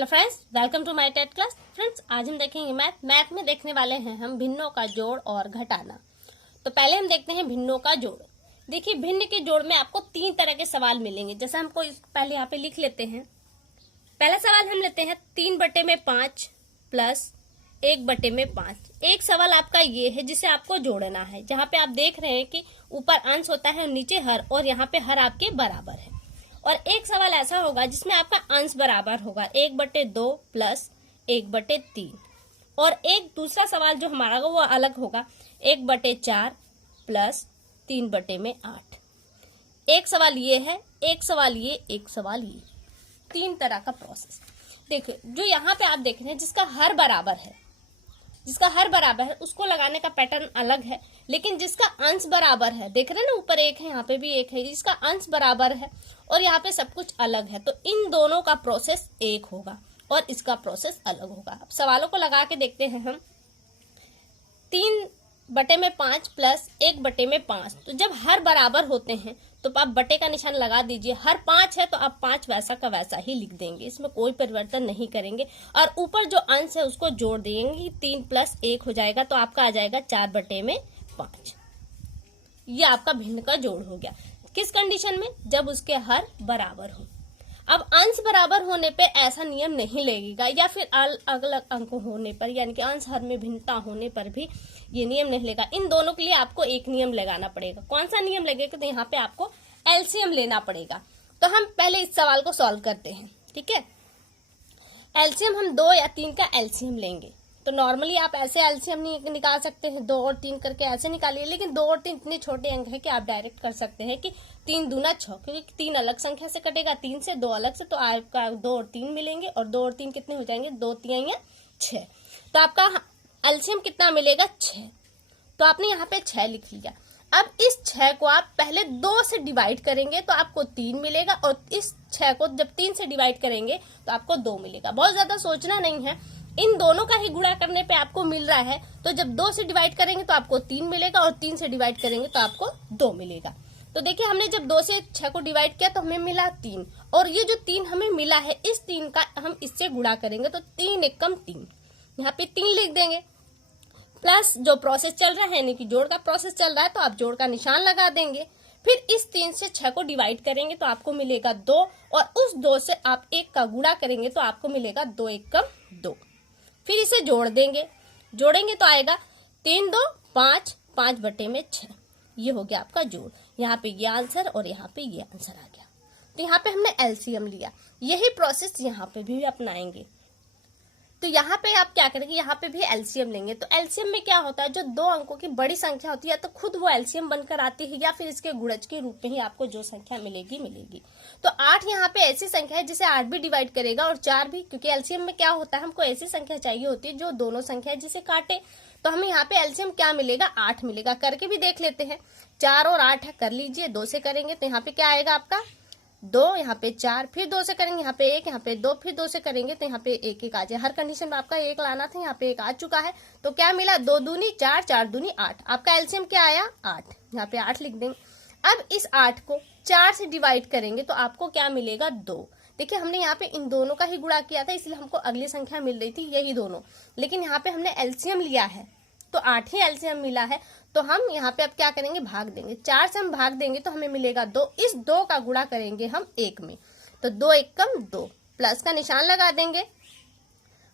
Hello friends, welcome to my TET class. Friends, आज हम देखेंगे मैथ में देखने वाले हैं हम भिन्नों का जोड़ और घटाना। तो पहले हम देखते हैं भिन्नों का जोड़। देखिए, भिन्न के जोड़ में आपको 3 तरह के सवाल मिलेंगे। जैसे हमको पहले यहाँ पे लिख लेते हैं। पहला सवाल हम लेते हैं 3/5 प्लस 1/5। एक सवाल आपका ये है जिसे आपको जोड़ना है, जहाँ पे आप देख रहे हैं कि ऊपर अंश होता है और नीचे हर, और यहाँ पे हर आपके बराबर है। और एक सवाल ऐसा होगा जिसमें आपका अंश बराबर होगा 1/2 प्लस 1/3। और एक दूसरा सवाल जो हमारा वो अलग होगा 1/4 प्लस 3/8। एक सवाल ये है, एक सवाल ये, एक सवाल ये। 3 तरह का प्रोसेस। देखिए, जो यहाँ पे आप देख रहे हैं जिसका हर बराबर है, उसको लगाने का पैटर्न अलग है। लेकिन जिसका अंश बराबर है, देख रहे हैं ना, ऊपर एक है, यहाँ पे भी एक है, जिसका अंश बराबर है और यहाँ पे सब कुछ अलग है, तो इन दोनों का प्रोसेस एक होगा और इसका प्रोसेस अलग होगा। अब सवालों को लगा के देखते हैं हम। 3/5 प्लस 1/5। तो जब हर बराबर होते हैं तो आप बटे का निशान लगा दीजिए। हर 5 है तो आप 5 वैसा का वैसा ही लिख देंगे, इसमें कोई परिवर्तन नहीं करेंगे। और ऊपर जो अंश है उसको जोड़ देंगे, 3 + 1 हो जाएगा, तो आपका आ जाएगा 4/5। ये आपका भिन्न का जोड़ हो गया। किस कंडीशन में? जब उसके हर बराबर हो। अब अंश बराबर होने पे ऐसा नियम नहीं लगेगा, या फिर अलग अलग अंक होने पर, यानी कि अंश हर में भिन्नता होने पर भी ये नियम नहीं लगेगा। इन दोनों के लिए आपको एक नियम लगाना पड़ेगा। कौन सा नियम लगेगा? तो यहाँ पे आपको एलसीएम लेना पड़ेगा। तो हम पहले इस सवाल को सॉल्व करते हैं, ठीक है। एलसीएम हम 2 या 3 का एलसीएम लेंगे। तो नॉर्मली आप ऐसे एलसीएम निकाल सकते हैं, 2 और 3 करके ऐसे निकालिए। लेकिन 2 और 3 इतने छोटे अंक है कि आप डायरेक्ट कर सकते हैं कि 3 दूना 6, क्योंकि 3 अलग संख्या से कटेगा, 3 से 2 अलग से, तो आपका 2 और 3 मिलेंगे। और 2 और 3 कितने हो जाएंगे? 2 3 6। तो आपका एलसीएम कितना मिलेगा? 6। तो आपने यहाँ पे 6 लिख लिया। अब इस 6 को आप पहले 2 से डिवाइड करेंगे तो आपको 3 मिलेगा, और इस 6 को जब 3 से डिवाइड करेंगे तो आपको 2 मिलेगा। बहुत ज्यादा सोचना नहीं है, इन दोनों का ही गुणा करने पे आपको मिल रहा है। तो जब 2 से डिवाइड करेंगे तो आपको 3 मिलेगा, और 3 से डिवाइड करेंगे तो आपको 2 मिलेगा। तो देखिए, हमने जब 2 से 6 को डिवाइड किया तो हमें मिला 3, और ये जो 3 हमें मिला है, इस 3 का हम इससे गुणा करेंगे तो 3 एकम 3, यहाँ पे 3 लिख देंगे। प्लस जो प्रोसेस चल रहा है, यानी कि जोड़ का प्रोसेस चल रहा है, तो आप जोड़ का निशान लगा देंगे। फिर इस 3 से 6 को डिवाइड करेंगे तो आपको मिलेगा 2, और उस 2 से आप 1 का गुणा करेंगे तो आपको मिलेगा 2 एकम 2। फिर इसे जोड़ देंगे, जोड़ेंगे तो आएगा 3 2 5, 5/6। ये हो गया आपका जोड़। यहाँ पे ये आंसर और यहाँ पे ये आंसर आ गया। तो यहाँ पे हमने एलसीएम लिया। यही प्रोसेस यहाँ पे भी अपनाएंगे। तो यहाँ पे आप क्या करेंगे? यहाँ पे भी एलसीएम लेंगे। तो एलसीएम में क्या होता है, जो 2 अंकों की बड़ी संख्या होती है तो खुद वो एलसीएम बनकर आती है, या फिर इसके गुणज के रूप में ही आपको जो संख्या मिलेगी। तो 8 यहाँ पे ऐसी संख्या है जिसे 8 भी डिवाइड करेगा और 4 भी, क्योंकि एलसीएम में क्या होता है, हमको ऐसी संख्या चाहिए होती है जो दोनों संख्या जिसे काटे। तो हमें यहाँ पे एलसीएम क्या मिलेगा? 8 मिलेगा। करके भी देख लेते हैं। 4 और 8 है, कर लीजिए। 2 से करेंगे तो यहाँ पे क्या आएगा आपका? 2, यहाँ पे 4, फिर 2 से करेंगे, यहाँ पे 1, यहाँ पे 2, फिर 2 से करेंगे तो यहाँ पे 1 1 आ जाए। हर कंडीशन में आपका 1 लाना था, यहाँ पे 1 आ चुका है। तो क्या मिला? 2 दूनी 4, 4 दूनी 8। आपका एलसीएम क्या आया? 8। यहाँ पे 8 लिख देंगे। अब इस 8 को 4 से डिवाइड करेंगे तो आपको क्या मिलेगा? 2। देखिए, हमने यहाँ पे इन दोनों का ही गुणा किया था, इसलिए हमको अगली संख्या मिल रही थी, यही दोनों। लेकिन यहाँ पे हमने एलसीएम लिया है तो 8 ही एलसीएम मिला है। तो हम यहाँ पे अब क्या करेंगे? भाग देंगे। 4 से हम भाग देंगे तो हमें मिलेगा 2। इस 2 का गुणा करेंगे हम 1 में, तो 2 एकम 2, प्लस का निशान लगा देंगे।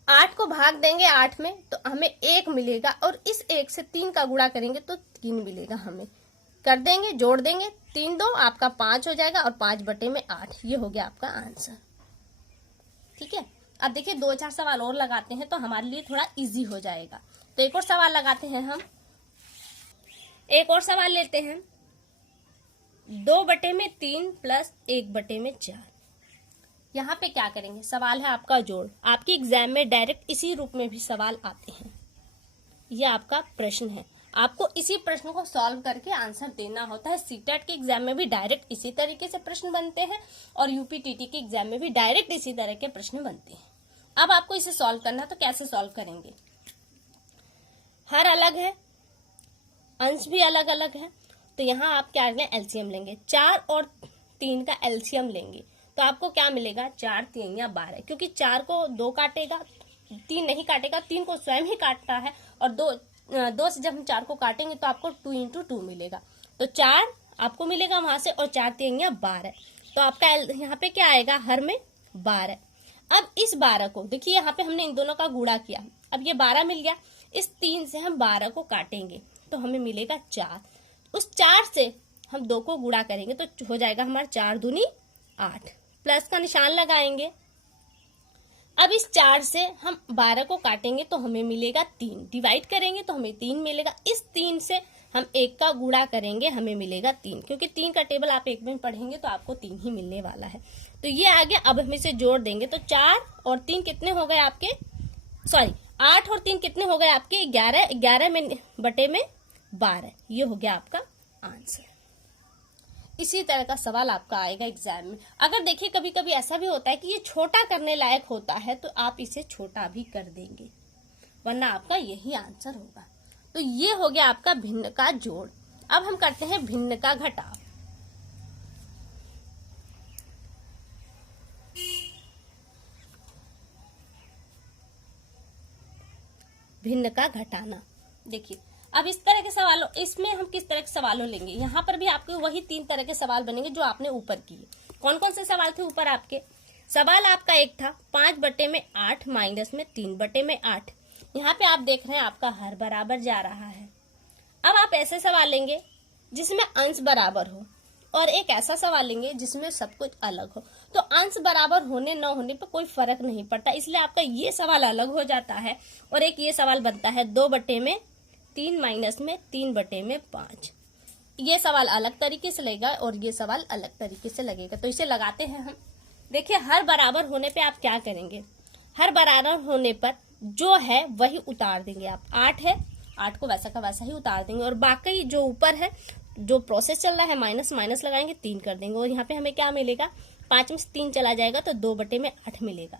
8 को भाग देंगे 8 में तो हमें 1 मिलेगा, और इस 1 से 3 का गुणा करेंगे तो 3 मिलेगा हमें। कर देंगे, जोड़ देंगे। 3 2 आपका 5 हो जाएगा, और 5/8। ये हो गया आपका आंसर, ठीक है। अब देखिए, 2-4 सवाल और लगाते हैं तो हमारे लिए थोड़ा इजी हो जाएगा। तो एक और सवाल लगाते हैं हम। एक और सवाल लेते हैं। 2/3 प्लस 1/4। यहाँ पे क्या करेंगे? सवाल है आपका जोड़। आपके एग्जाम में डायरेक्ट इसी रूप में भी सवाल आते हैं। यह आपका प्रश्न है, आपको इसी प्रश्न को सॉल्व करके आंसर देना होता है। सीटेट के एग्जाम में भी डायरेक्ट इसी तरीके से प्रश्न बनते हैं, और यूपीटीटी के एग्जाम में भी डायरेक्ट इसी तरह के प्रश्न बनते हैं। अब आपको इसे सॉल्व करना है, तो कैसे सॉल्व करेंगे? हर अलग है, अंश भी अलग अलग है, तो यहाँ आप क्या लेंगे? एलसीएम लेंगे। 4 और 3 का एलसीएम लेंगे तो आपको क्या मिलेगा, 4 3 12, क्योंकि 4 को 2 काटेगा, 3 नहीं काटेगा, 3 को स्वयं ही काटता है, और 2 से जब हम 4 को काटेंगे तो आपको 2 × 2 मिलेगा, तो 4 आपको मिलेगा वहां से, और 4 3 12, तो आपका यहाँ पे क्या आएगा, हर में 12। अब इस 12 को देखिए, यहाँ पे हमने इन दोनों का गुणा किया, अब ये 12 मिल गया, इस 3 से हम 12 को काटेंगे तो हमें मिलेगा 4, उस 4 से हम 2 को गुणा करेंगे तो हो जाएगा हमारा 4 दूनी 8, प्लस का निशान लगाएंगे। अब इस 4 से हम 12 को काटेंगे तो हमें मिलेगा 3, डिवाइड करेंगे तो हमें 3 मिलेगा, इस 3 से हम 1 का गुणा करेंगे, हमें मिलेगा 3, क्योंकि 3 का टेबल आप एक में पढ़ेंगे तो आपको 3 ही मिलने वाला है। तो ये आ गया। अब हम इसे जोड़ देंगे तो 4 और 3 कितने हो गए आपके, 8 और 3 कितने हो गए आपके, 11, 11 में बटे में 12, ये हो गया आपका आंसर। इसी तरह का सवाल आपका आएगा एग्जाम में। अगर देखिए कभी कभी ऐसा भी होता है कि ये छोटा करने लायक होता है तो आप इसे छोटा भी कर देंगे, वरना आपका यही आंसर होगा। तो ये हो गया आपका भिन्न का जोड़। अब हम करते हैं भिन्न का घटाव। भिन्न का घटाना। देखिए अब इस तरह के सवालों, इसमें हम किस तरह के सवालों लेंगे, यहाँ पर भी आपके वही 3 तरह के सवाल बनेंगे जो आपने ऊपर किए। कौन कौन से सवाल थे ऊपर आपके? सवाल आपका एक था 5/8 माइनस में 3/8। यहाँ पे आप देख रहे हैं आपका हर बराबर जा रहा है। अब आप ऐसे सवाल लेंगे जिसमें अंश बराबर हो, और एक ऐसा सवाल लेंगे जिसमें सब कुछ अलग हो। तो अंश बराबर होने न होने पर कोई फर्क नहीं पड़ता, इसलिए आपका ये सवाल अलग हो जाता है। और एक ये सवाल बनता है 2/3 माइनस में 3/5। ये सवाल अलग तरीके से लगेगा और ये सवाल अलग तरीके से लगेगा। तो इसे लगाते हैं हम। देखिए हर बराबर होने पे आप क्या करेंगे, हर बराबर होने पर जो है वही उतार देंगे आप। 8 है, 8 को वैसा का वैसा ही उतार देंगे, और बाकी जो ऊपर है जो प्रोसेस चल रहा है माइनस माइनस लगाएंगे, 3 कर देंगे, और यहाँ पे हमें क्या मिलेगा, 5 में से 3 चला जाएगा तो 2/8 मिलेगा।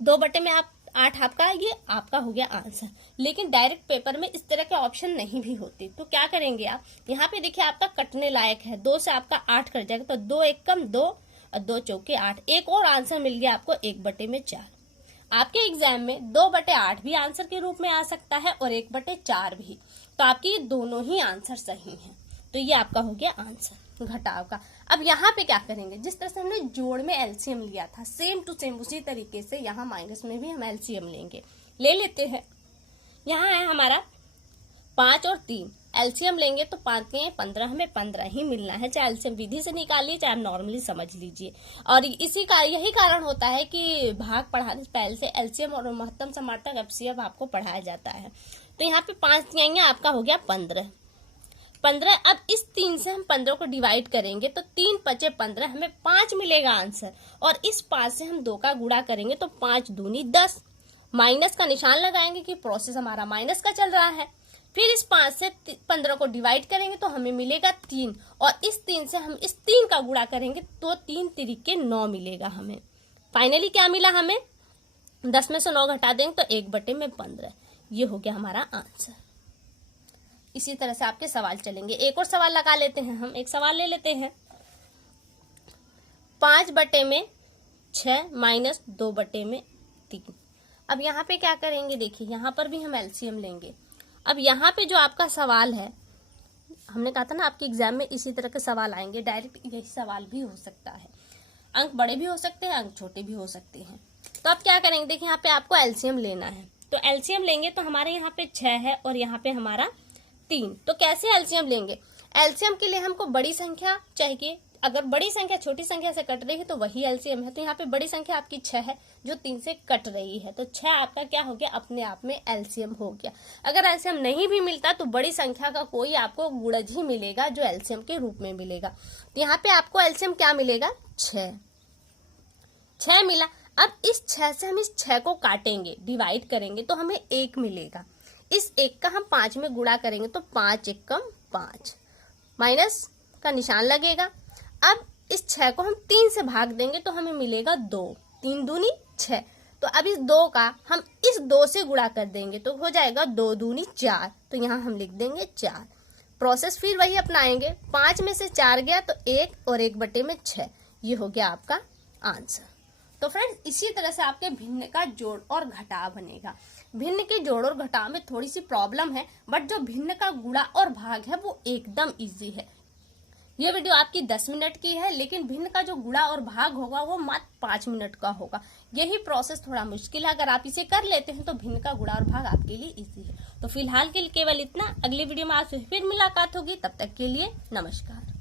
2/8 आपका, ये आपका हो गया आंसर। लेकिन डायरेक्ट पेपर में इस तरह के ऑप्शन नहीं भी होते, तो क्या करेंगे आप, यहाँ पे देखिए आपका कटने लायक है, 2 से आपका 8 कट जाएगा, तो 2 एक कम 2 और 2 चौके 8। एक और आंसर मिल गया आपको 1/4। आपके एग्जाम में 2/8 भी आंसर के रूप में आ सकता है और 1/4 भी, तो आपकी दोनों ही आंसर सही हैं। तो ये आपका हो गया आंसर घटाव का। अब यहाँ पे क्या करेंगे, जिस तरह से हमने जोड़ में एलसीएम लिया था, सेम टू सेम उसी तरीके से यहाँ माइनस में भी हम एलसीएम लेंगे। ले लेते हैं। यहाँ है हमारा 5 और 3, एलसीएम लेंगे तो 5 के 15, हमें 15 ही मिलना है, चाहे एलसीएम विधि से निकालिए चाहे आप नॉर्मली समझ लीजिए। और इसी का यही कारण होता है कि भाग पढ़ाने से पहले से एलसीएम और महत्तम समार्थक एफसीएफ आपको पढ़ाया जाता है। तो यहाँ पे 5 आपका हो गया 15। अब इस 3 से हम 15 को डिवाइड करेंगे तो 3 × 15 हमें 5 मिलेगा आंसर, और इस 5 से हम 2 का गुणा करेंगे तो 5 दूनी 10। माइनस का निशान लगाएंगे कि प्रोसेस हमारा माइनस का चल रहा है। फिर इस 5 से 15 को डिवाइड करेंगे तो हमें मिलेगा 3, और इस 3 से हम इस 3 का गुणा करेंगे तो 3 × 3 = 9 मिलेगा हमें। फाइनली क्या मिला हमें, 10 में से 9 घटा देंगे तो 1/15। ये हो गया हमारा आंसर। इसी तरह से आपके सवाल चलेंगे। एक और सवाल लगा लेते हैं हम, एक सवाल ले लेते हैं 5/6 माइनस 2/3। अब यहाँ पे क्या करेंगे, देखिए यहाँ पर भी हम एलसीएम लेंगे। अब यहाँ पे जो आपका सवाल है, हमने कहा था ना आपके एग्जाम में इसी तरह के सवाल आएंगे, डायरेक्ट यही सवाल भी हो सकता है। अंक बड़े भी हो सकते हैं, अंक छोटे भी हो सकते हैं। तो अब क्या करेंगे, देखिए यहाँ पे आपको एलसीएम लेना है, तो एलसीएम लेंगे तो हमारे यहाँ पे 6 है और यहाँ पे हमारा 3। तो कैसे एलसीएम लेंगे, एलसीएम के लिए हमको बड़ी संख्या चाहिए। अगर बड़ी संख्या छोटी संख्या से कट रही है तो वही एलसीएम है। तो यहाँ पे बड़ी संख्या आपकी 6 है जो 3 से कट रही है, तो 6 आपका क्या हो गया, अपने आप में एलसीएम हो गया। अगर एलसीएम नहीं भी मिलता तो बड़ी संख्या का कोई आपको गुणज ही मिलेगा जो एलसीएम के रूप में मिलेगा। तो यहाँ पे आपको एलसीएम क्या मिलेगा, 6 मिला। अब इस 6 से हम इस 6 को काटेंगे, डिवाइड करेंगे तो हमें 1 मिलेगा। इस 1 का हम 5 में गुणा करेंगे तो 5 × 1 = 5, माइनस का निशान लगेगा। अब इस 6 को हम 3 से भाग देंगे तो हमें मिलेगा 2, 3 दूनी 6। तो अब इस 2 का हम इस 2 से गुणा कर देंगे तो हो जाएगा 2 दूनी 4, तो यहाँ हम लिख देंगे 4। प्रोसेस फिर वही अपनाएंगे, 5 में से 4 गया तो 1 और 1/6, ये हो गया आपका आंसर। तो फ्रेंड्स इसी तरह से आपके भिन्न का जोड़ और घटाव बनेगा। भिन्न के जोड़ और घटाव में थोड़ी सी प्रॉब्लम है, बट जो भिन्न का गुणा और भाग है वो एकदम इजी है। ये वीडियो आपकी 10 मिनट की है, लेकिन भिन्न का जो गुणा और भाग होगा वो मात्र 5 मिनट का होगा। यही प्रोसेस थोड़ा मुश्किल है, अगर आप इसे कर लेते हैं तो भिन्न का गुणा और भाग आपके लिए इजी है। तो फिलहाल के लिए केवल इतना, अगली वीडियो में आपसे फिर मुलाकात होगी, तब तक के लिए नमस्कार।